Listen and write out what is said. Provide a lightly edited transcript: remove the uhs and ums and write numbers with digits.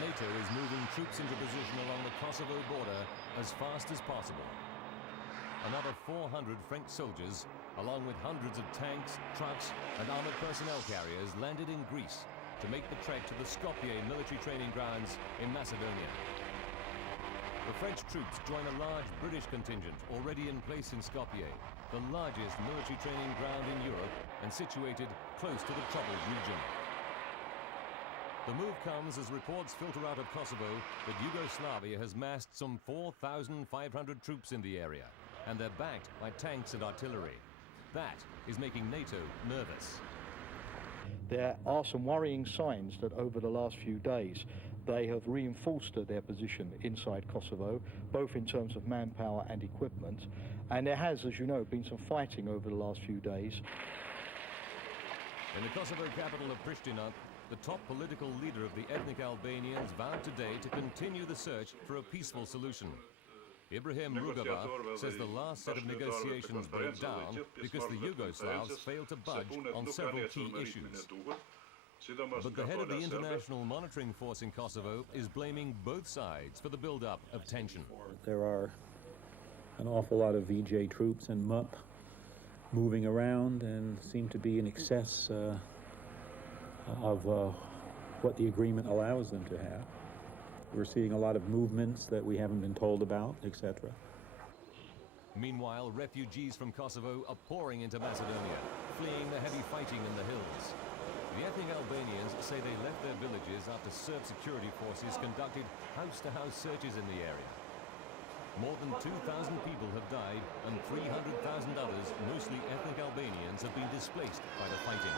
NATO is moving troops into position along the Kosovo border as fast as possible. Another 400 French soldiers, along with hundreds of tanks, trucks and armoured personnel carriers, landed in Greece to make the trek to the Skopje military training grounds in Macedonia. The French troops join a large British contingent already in place in Skopje, the largest military training ground in Europe and situated close to the troubled region. The move comes as reports filter out of Kosovo that Yugoslavia has massed some 4,500 troops in the area, and they're backed by tanks and artillery. That is making NATO nervous. There are some worrying signs that over the last few days they have reinforced their position inside Kosovo, both in terms of manpower and equipment. And there has, as you know, been some fighting over the last few days. In the Kosovo capital of Pristina, the top political leader of the ethnic Albanians vowed today to continue the search for a peaceful solution. Ibrahim Rugova says the last set of negotiations broke down because the Yugoslavs failed to budge on several key issues. But the head of the International Monitoring Force in Kosovo is blaming both sides for the build-up of tension. There are an awful lot of VJ troops and MUP moving around and seem to be in excess of what the agreement allows them to have. We're seeing a lot of movements that we haven't been told about, etc. Meanwhile, refugees from Kosovo are pouring into Macedonia, fleeing the heavy fighting in the hills. The ethnic Albanians say they left their villages after Serb security forces conducted house-to-house searches in the area. More than 2,000 people have died and 300,000 others, mostly ethnic Albanians, have been displaced by the fighting.